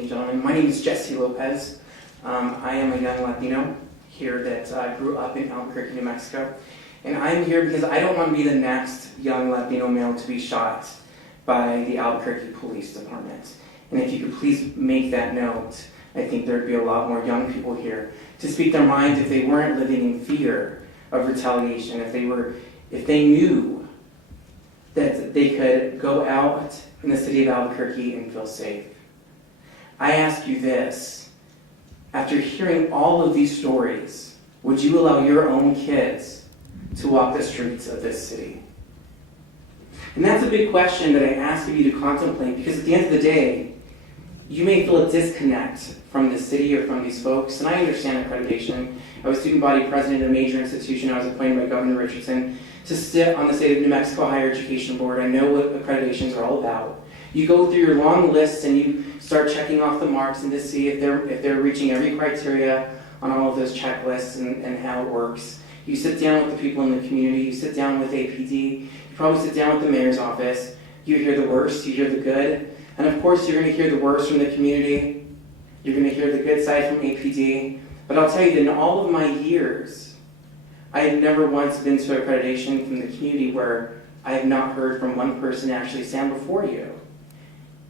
and gentlemen. My name is Jesse Lopez. I am a young Latino here that grew up in Albuquerque, New Mexico. And I'm here because I don't want to be the next young Latino male to be shot by the Albuquerque Police Department. And if you could please make that note, I think there'd be a lot more young people here to speak their mind if they weren't living in fear of retaliation, if they knew that they could go out in the city of Albuquerque and feel safe. I ask you this, after hearing all of these stories, would you allow your own kids to walk the streets of this city? And that's a big question that I ask of you to contemplate, because at the end of the day, you may feel a disconnect from the city or from these folks, and I understand accreditation. I was student body president of a major institution. I was appointed by Governor Richardson to sit on the state of New Mexico Higher Education Board. I know what accreditations are all about. You go through your long list and you start checking off the marks and to see if they're reaching every criteria on all of those checklists and how it works. You sit down with the people in the community. You sit down with APD. You probably sit down with the mayor's office. You hear the worst. You hear the good. And of course, you're going to hear the worst from the community. You're going to hear the good side from APD. But I'll tell you that in all of my years, I have never once been to accreditation from the community where I have not heard from one person actually stand before you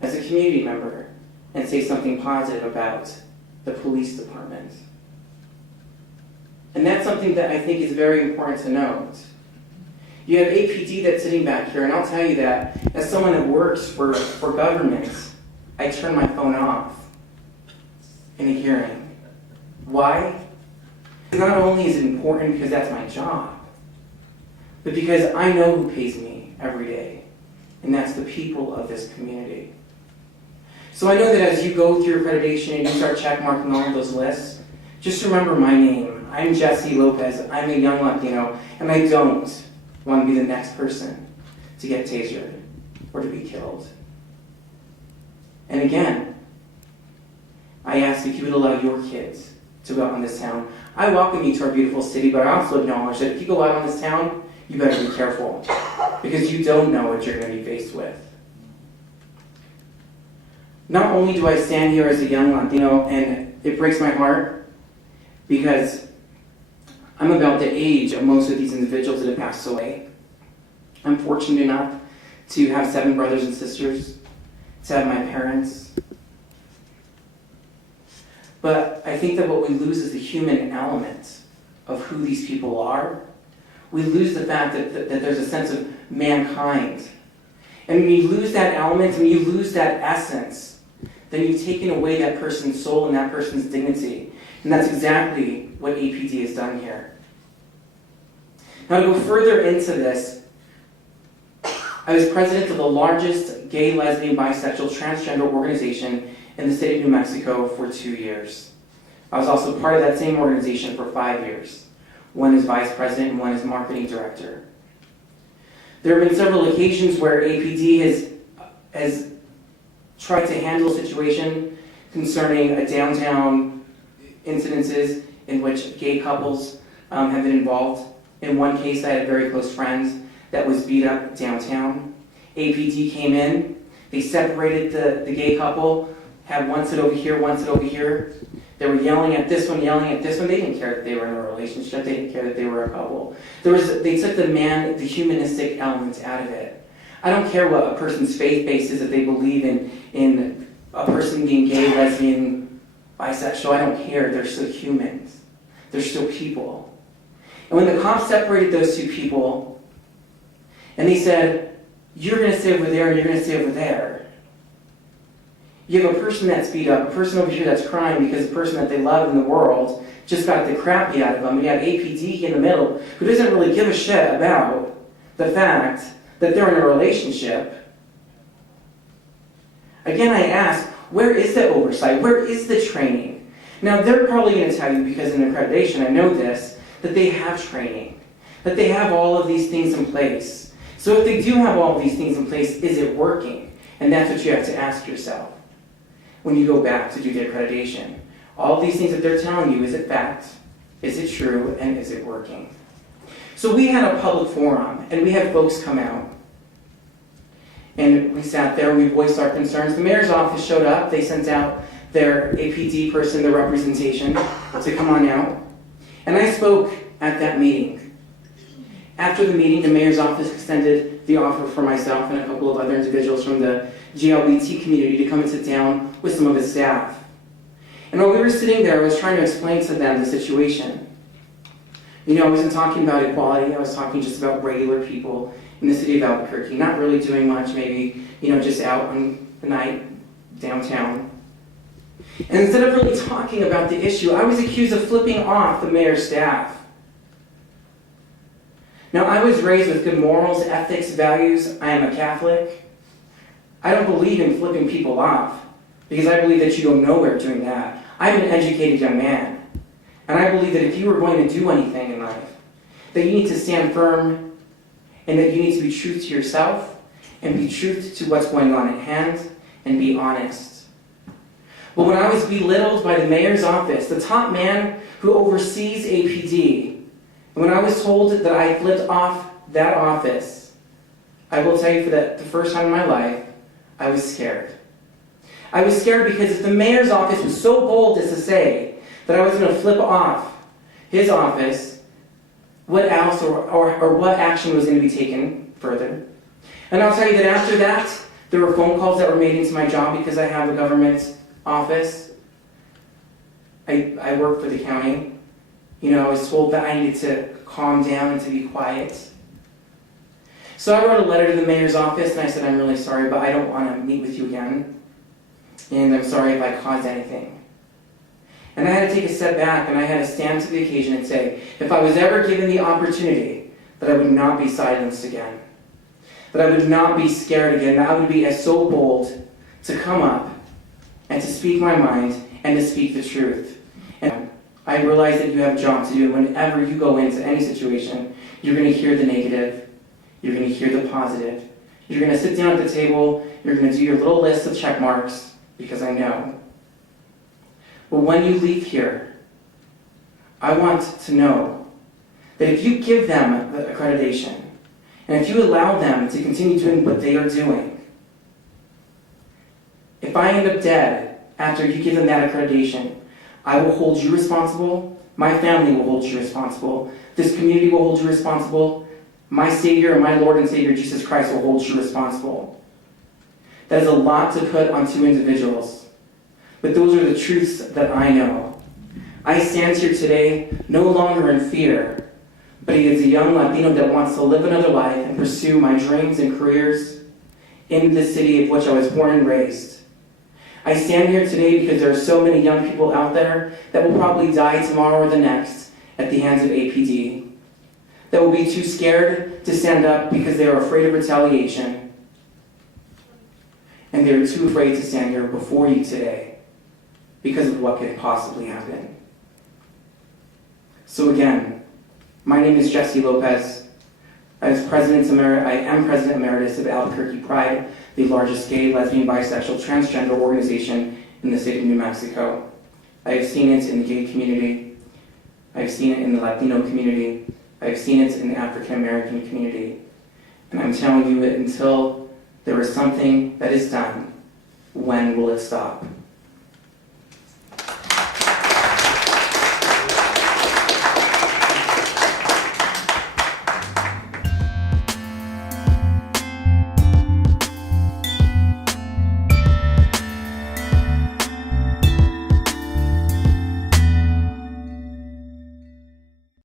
as a community member and say something positive about the police department. And that's something that I think is very important to note. You have APD that's sitting back here, and I'll tell you that as someone that works for government, I turn my phone off in a hearing. Why? Not only is it important because that's my job, but because I know who pays me every day, and that's the people of this community. So I know that as you go through accreditation and you start checkmarking all of those lists, just remember my name. I'm Jesse Lopez. I'm a young Latino, and I don't want to be the next person to get tasered or to be killed. And again, I ask if you would allow your kids to go out in this town. I welcome you to our beautiful city, but I also acknowledge that if you go out in this town, you better be careful, because you don't know what you're going to be faced with. Not only do I stand here as a young Latino, and it breaks my heart, because I'm about the age of most of these individuals that have passed away. I'm fortunate enough to have 7 brothers and sisters, to have my parents. But I think that what we lose is the human element of who these people are. We lose the fact that there's a sense of mankind. And when you lose that element, when you lose that essence, then you've taken away that person's soul and that person's dignity. And that's exactly what APD has done here. Now, to go further into this, I was president of the largest gay, lesbian, bisexual, transgender organization in the state of New Mexico for 2 years. I was also part of that same organization for 5 years, one as vice president and one as marketing director. There have been several occasions where APD has tried to handle a situation concerning a downtown incidences in which gay couples have been involved. In one case, I had a very close friend that was beat up downtown. APD came in, they separated the gay couple, had one sit over here, one sit over here. They were yelling at this one, yelling at this one. They didn't care that they were in a relationship. They didn't care that they were a couple. They took the humanistic element out of it. I don't care what a person's faith base is, if they believe in a person being gay, lesbian, bisexual. I don't care. They're still humans. They're still people. And when the cops separated those two people, and they said, you're going to stay over there and you're going to stay over there. You have a person that's beat up, a person over here that's crying because the person that they love in the world just got the crap beat out of them. And you have APD in the middle who doesn't really give a shit about the fact that they're in a relationship. Again, I ask, where is the oversight? Where is the training? Now, they're probably going to tell you, because in accreditation, I know this, that they have training, that they have all of these things in place. So if they do have all of these things in place, is it working? And that's what you have to ask yourself when you go back to do the accreditation. All of these things that they're telling you, is it fact? Is it true? And is it working? So we had a public forum, and we had folks come out. And we sat there and we voiced our concerns. The mayor's office showed up. They sent out their APD person, their representation, to come on out. And I spoke at that meeting. After the meeting, the mayor's office extended the offer for myself and a couple of other individuals from the GLBT community to come and sit down with some of his staff. And while we were sitting there, I was trying to explain to them the situation. You know, I wasn't talking about equality, I was talking just about regular people in the city of Albuquerque, not really doing much, maybe, just out on the night downtown. And instead of really talking about the issue, I was accused of flipping off the mayor's staff. Now, I was raised with good morals, ethics, values. I am a Catholic. I don't believe in flipping people off, because I believe that you go nowhere doing that. I'm an educated young man, and I believe that if you are going to do anything in life, that you need to stand firm, and that you need to be true to yourself, and be true to what's going on at hand, and be honest. But when I was belittled by the mayor's office, the top man who oversees APD, and when I was told that I flipped off that office, I will tell you for the first time in my life, I was scared. I was scared because if the mayor's office was so bold as to say that I was going to flip off his office, what else or what action was going to be taken further? And I'll tell you that after that, there were phone calls that were made into my job because I have a government office. I work for the county. I was told that I needed to calm down and to be quiet. So I wrote a letter to the mayor's office and I said, I'm really sorry, but I don't want to meet with you again. And I'm sorry if I caused anything. And I had to take a step back and I had to stand to the occasion and say, if I was ever given the opportunity, that I would not be silenced again. That I would not be scared again. That I would be as so bold to come up and to speak my mind and to speak the truth. And I realize that you have a job to do, and whenever you go into any situation, you're going to hear the negative, you're going to hear the positive, you're going to sit down at the table, you're going to do your little list of check marks, because I know. But when you leave here, I want to know that if you give them the accreditation, and if you allow them to continue doing what they are doing, if I end up dead after you give them that accreditation, I will hold you responsible, my family will hold you responsible, this community will hold you responsible, my Savior and my Lord and Savior Jesus Christ will hold you responsible. That is a lot to put on two individuals, but those are the truths that I know. I stand here today no longer in fear, but as a young Latino that wants to live another life and pursue my dreams and careers in the city of which I was born and raised. I stand here today because there are so many young people out there that will probably die tomorrow or the next at the hands of APD, that will be too scared to stand up because they are afraid of retaliation, and they are too afraid to stand here before you today because of what could possibly happen. So again, my name is Jesse Lopez. I am President Emeritus of Albuquerque Pride, the largest gay, lesbian, bisexual, transgender organization in the state of New Mexico. I have seen it in the gay community. I have seen it in the Latino community. I have seen it in the African American community. And I'm telling you, until there is something that is done, when will it stop?